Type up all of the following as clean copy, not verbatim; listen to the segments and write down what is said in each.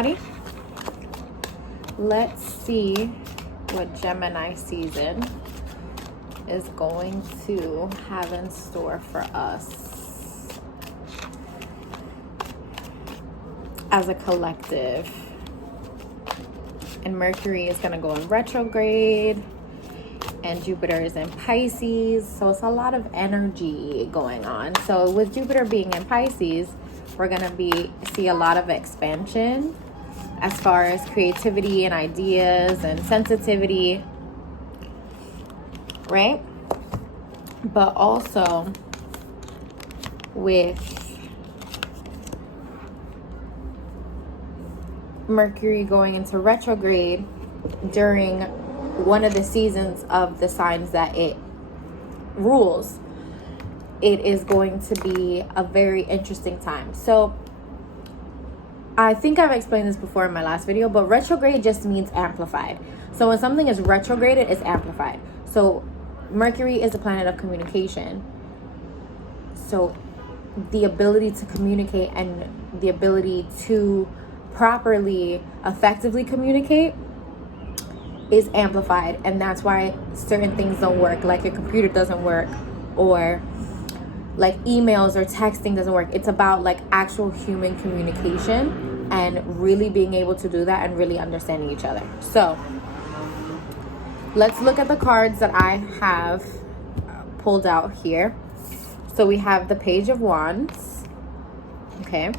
everybody. Let's see what Gemini season is going to have in store for us as a collective. And Mercury is going to go in retrograde, and Jupiter is in Pisces, so it's a lot of energy going on. So with Jupiter being in Pisces, we're going to see a lot of expansion as far as creativity and ideas and sensitivity, right? But also with Mercury going into retrograde during one of the seasons of the signs that it rules, it is going to be a very interesting time. So I think I've explained this before in my last video, but retrograde just means amplified. So when something is retrograded, it's amplified. So Mercury is a planet of communication. So the ability to communicate and the ability to properly, effectively communicate is amplified. And that's why certain things don't work, like your computer doesn't work, or like emails or texting doesn't work. It's about like actual human communication and really being able to do that and really understanding each other. So let's look at the cards that I have pulled out here. So we have the Page of Wands, okay,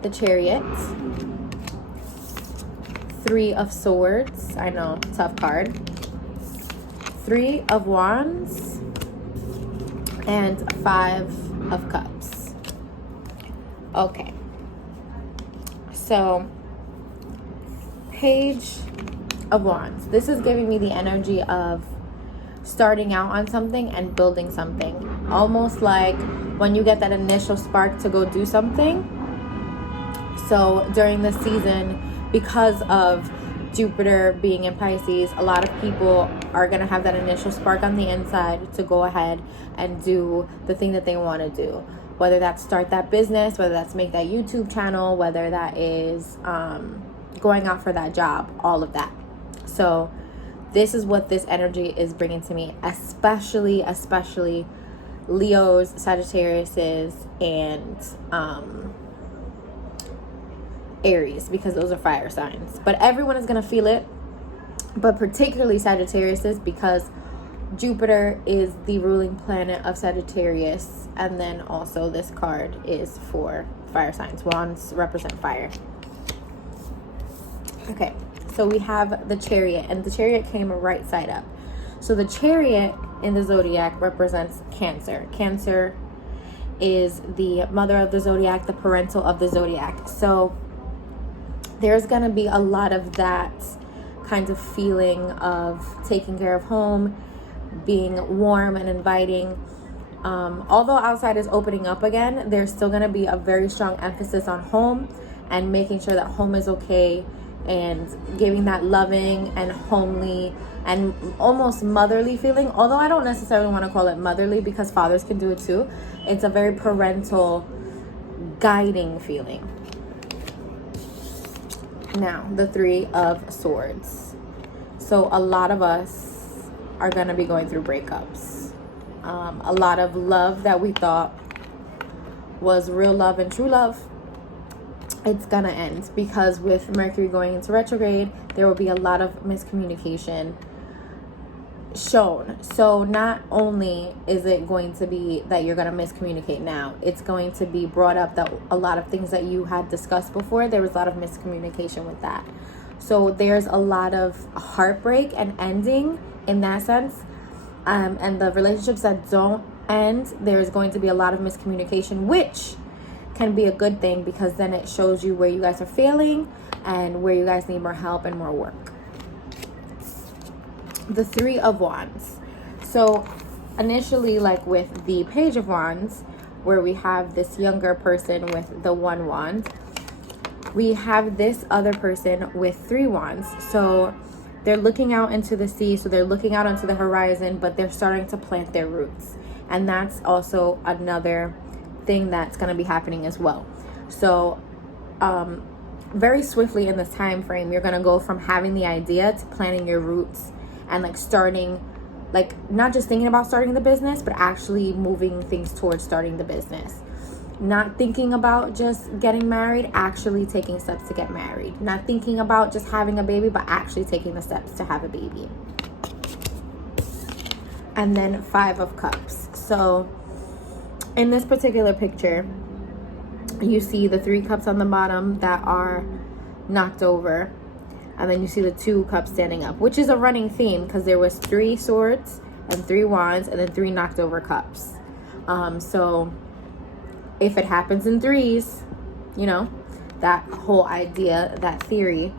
the Chariot, Three of Swords, I know, tough card, Three of Wands, and Five of Cups. Okay, so Page of Wands, this is giving me the energy of starting out on something and building something, almost like when you get that initial spark to go do something. So during this season, because of Jupiter being in Pisces, a lot of people are going to have that initial spark on the inside to go ahead and do the thing that they want to do. Whether that's start that business, whether that's make that YouTube channel, whether that is going out for that job, all of that. So this is what this energy is bringing to me, especially Leos, Sagittariuses, and Aries, because those are fire signs. But everyone is going to feel it, but particularly Sagittariuses, because Jupiter is the ruling planet of Sagittarius, and then also this card is for fire signs. Wands represent fire. Okay, so we have the Chariot, and the Chariot came right side up. So the Chariot in the zodiac represents Cancer. Cancer is the mother of the zodiac, the parental of the zodiac. So there's going to be a lot of that kind of feeling of taking care of home, being warm and inviting. Although outside is opening up again, there's still going to be a very strong emphasis on home and making sure that home is okay, and giving that loving and homely and almost motherly feeling. Although I don't necessarily want to call it motherly, because fathers can do it too. It's a very parental, guiding feeling. Now, the Three of Swords. So a lot of us are going to be going through breakups. A lot of love that we thought was real love and true love, it's going to end, because with Mercury going into retrograde, there will be a lot of miscommunication shown. So not only is it going to be that you're going to miscommunicate now, it's going to be brought up that a lot of things that you had discussed before, there was a lot of miscommunication with that. So there's a lot of heartbreak and ending in that sense. And the relationships that don't end, there's going to be a lot of miscommunication, which can be a good thing, because then it shows you where you guys are failing and where you guys need more help and more work. The Three of Wands. So initially, like with the Page of Wands, where we have this younger person with the one wand, we have this other person with three wands. So they're looking out into the sea, so they're looking out onto the horizon, but they're starting to plant their roots. And that's also another thing that's going to be happening as well. So very swiftly in this time frame, you're going to go from having the idea to planning your roots and like starting, like not just thinking about starting the business, but actually moving things towards starting the business. Not thinking about just getting married, actually taking steps to get married. Not thinking about just having a baby, but actually taking the steps to have a baby. And then 5 of Cups. So in this particular picture, you see the 3 cups on the bottom that are knocked over. And then you see the 2 cups standing up, which is a running theme because there was 3 swords and 3 wands and then 3 knocked over cups. So if it happens in threes, you know, that whole idea, that theory.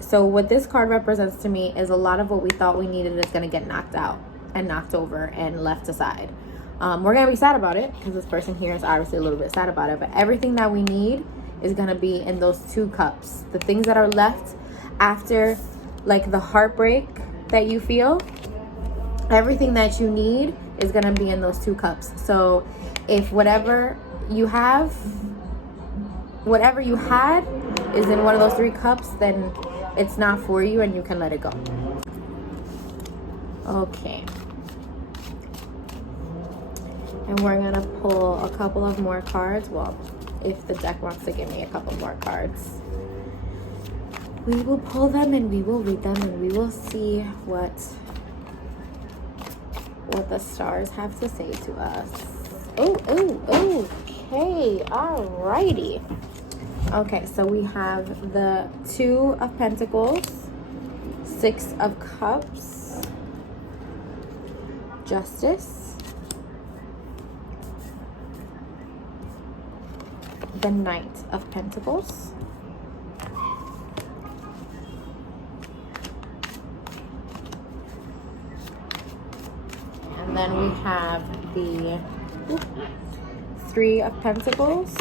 So what this card represents to me is a lot of what we thought we needed is going to get knocked out and knocked over and left aside. We're going to be sad about it because this person here is obviously a little bit sad about it. But everything that we need is going to be in those 2 cups. The things that are left after, like the heartbreak that you feel, everything that you need is going to be in those 2 cups. So if whatever you have, whatever you had is in one of those 3 cups, then it's not for you and you can let it go. Okay. And we're going to pull a couple of more cards. Well, if the deck wants to give me a couple more cards, we will pull them and we will read them and we will see what the stars have to say to us. Okay, alrighty. Okay, so we have the 2 of Pentacles, 6 of Cups, Justice, the Knight of Pentacles, and then we have the 3 of Pentacles,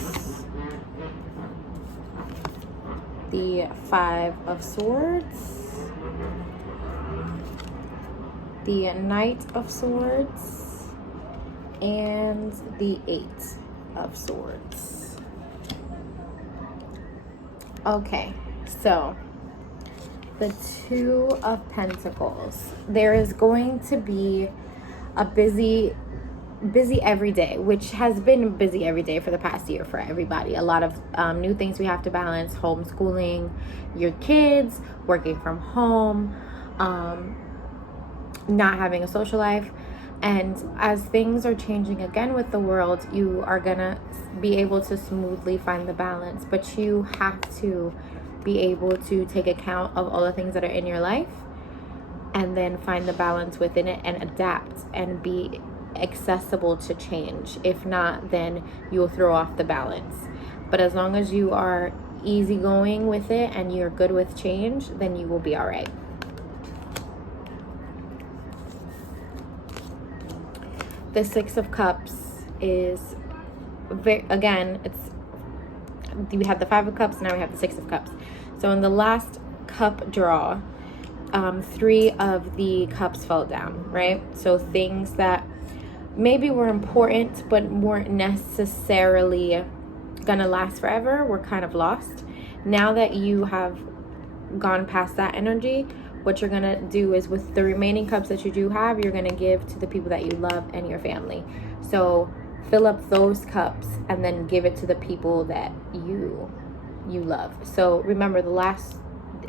the 5 of Swords, the Knight of Swords, and the 8 of Swords. Okay, so the 2 of Pentacles. There is going to be a busy every day, which has been busy every day for the past year for everybody. A lot of new things we have to balance: homeschooling your kids, working from home, not having a social life. And as things are changing again with the world, you are gonna be able to smoothly find the balance, but you have to be able to take account of all the things that are in your life and then find the balance within it and adapt and be accessible to change. If not, then you'll throw off the balance. But as long as you are easygoing with it and you're good with change, then you will be all right. The 6 of Cups is again, we have the 5 of Cups, now we have the 6 of Cups. So in the last cup draw, 3 of the cups fell down, right? So things that maybe were important but weren't necessarily gonna last forever were kind of lost. Now that you have gone past that energy, what you're gonna do is, with the remaining cups that you do have, you're gonna give to the people that you love and your family. So fill up those cups and then give it to the people that you love. So remember, the last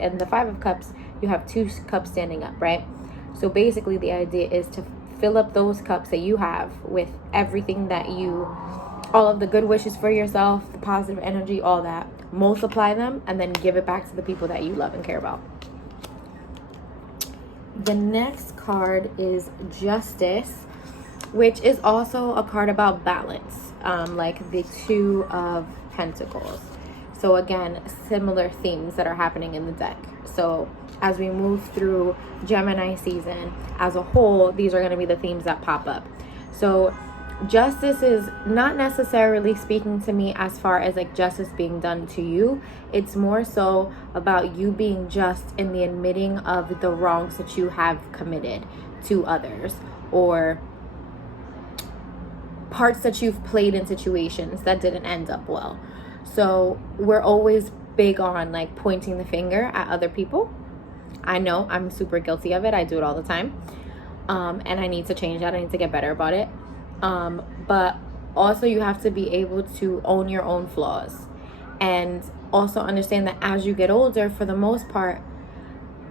and the 5 of Cups, you have 2 cups standing up, right? So basically the idea is to fill up those cups that you have with everything that all of the good wishes for yourself, the positive energy, all that. Multiply them and then give it back to the people that you love and care about. The next card is Justice, which is also a card about balance, like the 2 of Pentacles. So again, similar themes that are happening in the deck. So as we move through Gemini season as a whole, these are going to be the themes that pop up. So justice is not necessarily speaking to me as far as like justice being done to you. It's more so about you being just in the admitting of the wrongs that you have committed to others, or parts that you've played in situations that didn't end up well. So we're always big on like pointing the finger at other people. I know I'm super guilty of it. I do it all the time. And I need to change that. I need to get better about it. But also you have to be able to own your own flaws, and also understand that as you get older, for the most part,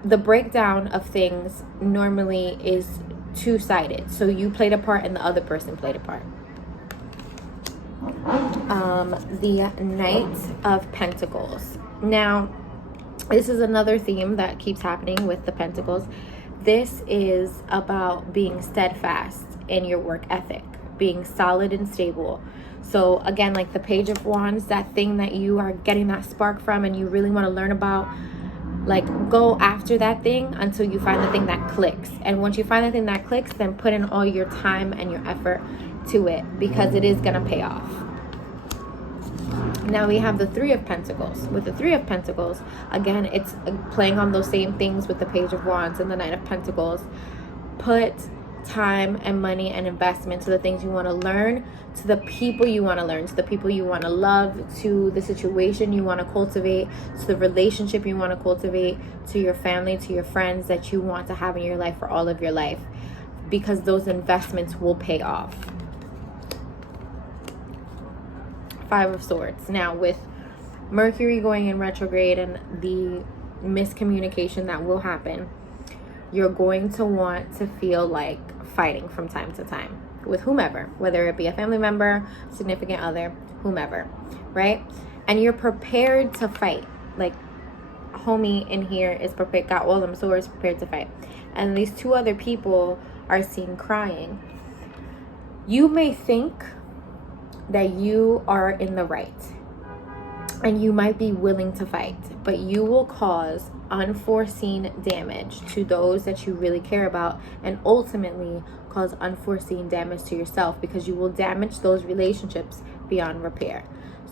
the breakdown of things normally is two-sided. So you played a part and the other person played a part. The Knight of Pentacles. Now, this is another theme that keeps happening with the Pentacles. This is about being steadfast in your work ethic, being solid and stable. So again, like the Page of Wands, that thing that you are getting that spark from and you really want to learn about, like go after that thing until you find the thing that clicks. And once you find the thing that clicks, then put in all your time and your effort to it, because it is going to pay off. Now we have the Three of Pentacles. With the Three of Pentacles, again, it's playing on those same things with the Page of Wands and the Knight of Pentacles. Put time and money and investment to the things you want to learn, to the people you want to learn, to the people you want to love, to the situation you want to cultivate, to the relationship you want to cultivate, to your family, to your friends that you want to have in your life for all of your life, because those investments will pay off. Five of Swords. Now with Mercury going in retrograde and the miscommunication that will happen, you're going to want to feel like fighting from time to time with whomever, whether it be a family member, significant other, whomever, right? And you're prepared to fight. Like homie in here is prepared, got all them swords, prepared to fight. And these two other people are seen crying. You may think that you are in the right and you might be willing to fight, but you will cause unforeseen damage to those that you really care about, and ultimately cause unforeseen damage to yourself, because you will damage those relationships beyond repair.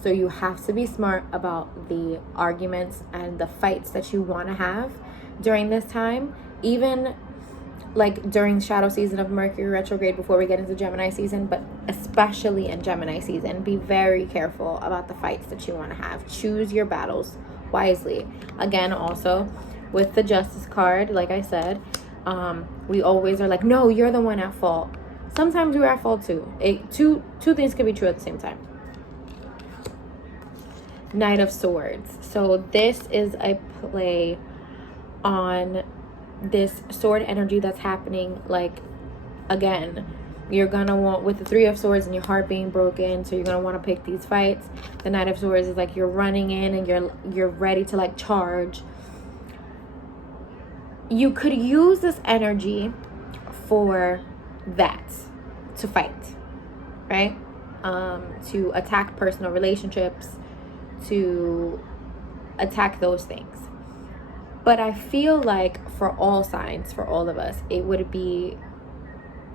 So you have to be smart about the arguments and the fights that you want to have during this time, even like during shadow season of Mercury retrograde before we get into Gemini season, but especially in Gemini season. Be very careful about the fights that you want to have. Choose your battles wisely. Again, also with the Justice card, like I said, we always are like, no, you're the one at fault. Sometimes we're at fault too. Two things can be true at the same time. Knight of Swords. So this is a play on this sword energy that's happening. Like, again, you're gonna want, with the Three of Swords and your heart being broken, so you're gonna want to pick these fights. The Knight of Swords is like you're running in and you're ready to like charge. You could use this energy for that, to fight, right? To attack personal relationships, to attack those things. But I feel like for all signs, for all of us, it would be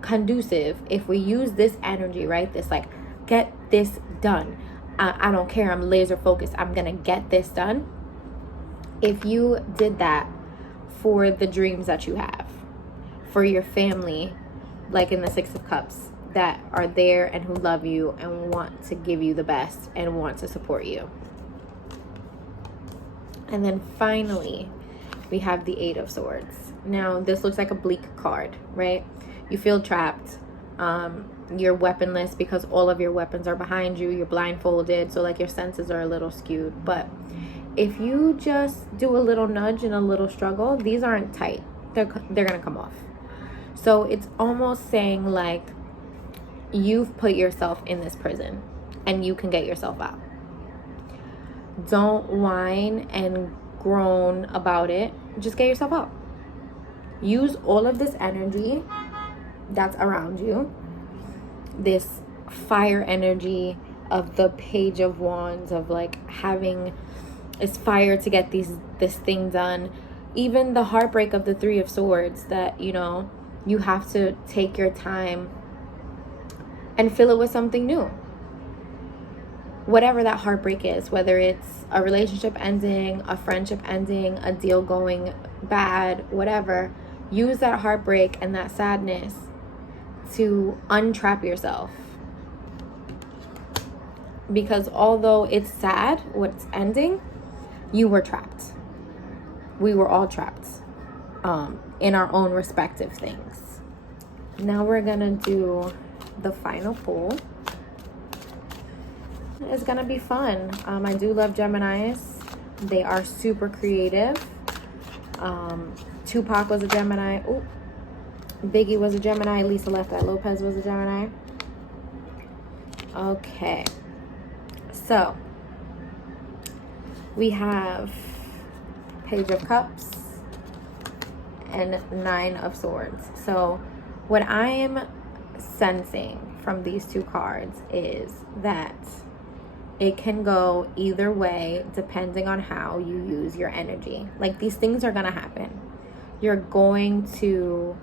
conducive if we use this energy, right? This like, get this done. I don't care. I'm laser focused. I'm going to get this done. If you did that for the dreams that you have, for your family, like in the Six of Cups, that are there and who love you and want to give you the best and want to support you. And then finally, we have the Eight of Swords. Now, this looks like a bleak card, right? You feel trapped. You're weaponless because all of your weapons are behind you. You're blindfolded, so like your senses are a little skewed. But if you just do a little nudge and a little struggle, these aren't tight. They're gonna come off. So it's almost saying like, you've put yourself in this prison and you can get yourself out. Don't whine and groan about it. Just get yourself out. Use all of this energy that's around you, this fire energy of the Page of Wands, of like having this fire to get this thing done. Even the heartbreak of the Three of Swords, that, you know, you have to take your time and fill it with something new. Whatever that heartbreak is, whether it's a relationship ending, a friendship ending, a deal going bad, whatever, use that heartbreak and that sadness to untrap yourself. Because although it's sad what's ending, you were trapped. We were all trapped in our own respective things. Now we're gonna do the final pull. It's gonna be fun. I do love Geminis. They are super creative. Tupac was a Gemini. Ooh. Biggie was a Gemini. Lisa Left Eye Lopez was a Gemini. Okay. So we have Page of Cups and Nine of Swords. So what I am sensing from these two cards is that it can go either way depending on how you use your energy. Like, these things are gonna happen. You're going to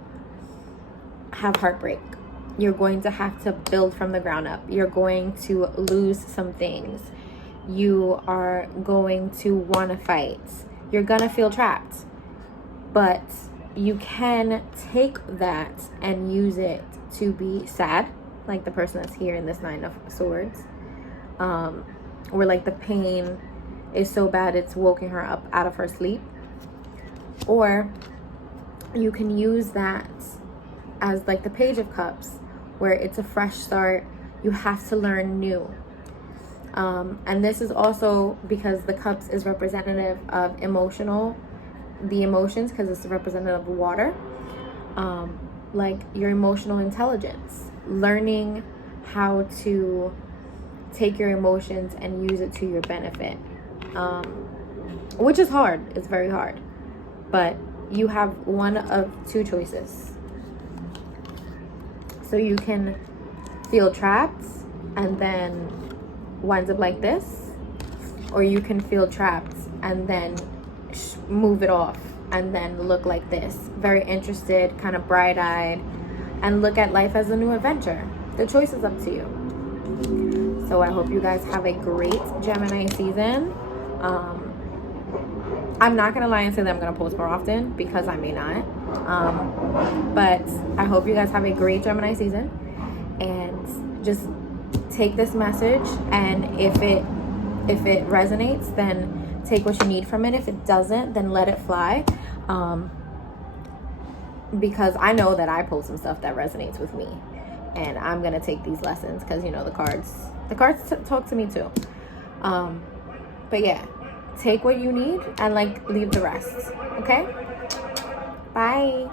have heartbreak. You're going to have to build from the ground up. You're going to lose some things. You are going to want to fight. You're gonna feel trapped. But you can take that and use it to be sad, like the person that's here in this Nine of Swords. Where like the pain is so bad it's woken her up out of her sleep. Or you can use that as like the Page of Cups, where it's a fresh start. You have to learn new. And this is also because the cups is representative of the emotions, because it's representative of water. Like your emotional intelligence, learning how to take your emotions and use it to your benefit, which is hard. It's very hard, but you have one of two choices. So you can feel trapped and then winds up like this, or you can feel trapped and then move it off and then look like this, very interested, kind of bright-eyed, and look at life as a new adventure. The choice is up to you. So I hope you guys have a great Gemini season. I'm not gonna lie and say that I'm gonna post more often, because I may not. But I hope you guys have a great Gemini season, and just take this message, and if it resonates, then take what you need from it. If it doesn't, then let it fly. Because I know that I pulled some stuff that resonates with me, and I'm gonna take these lessons, because, you know, the cards talk to me too. But yeah, take what you need and like leave the rest. Okay, bye.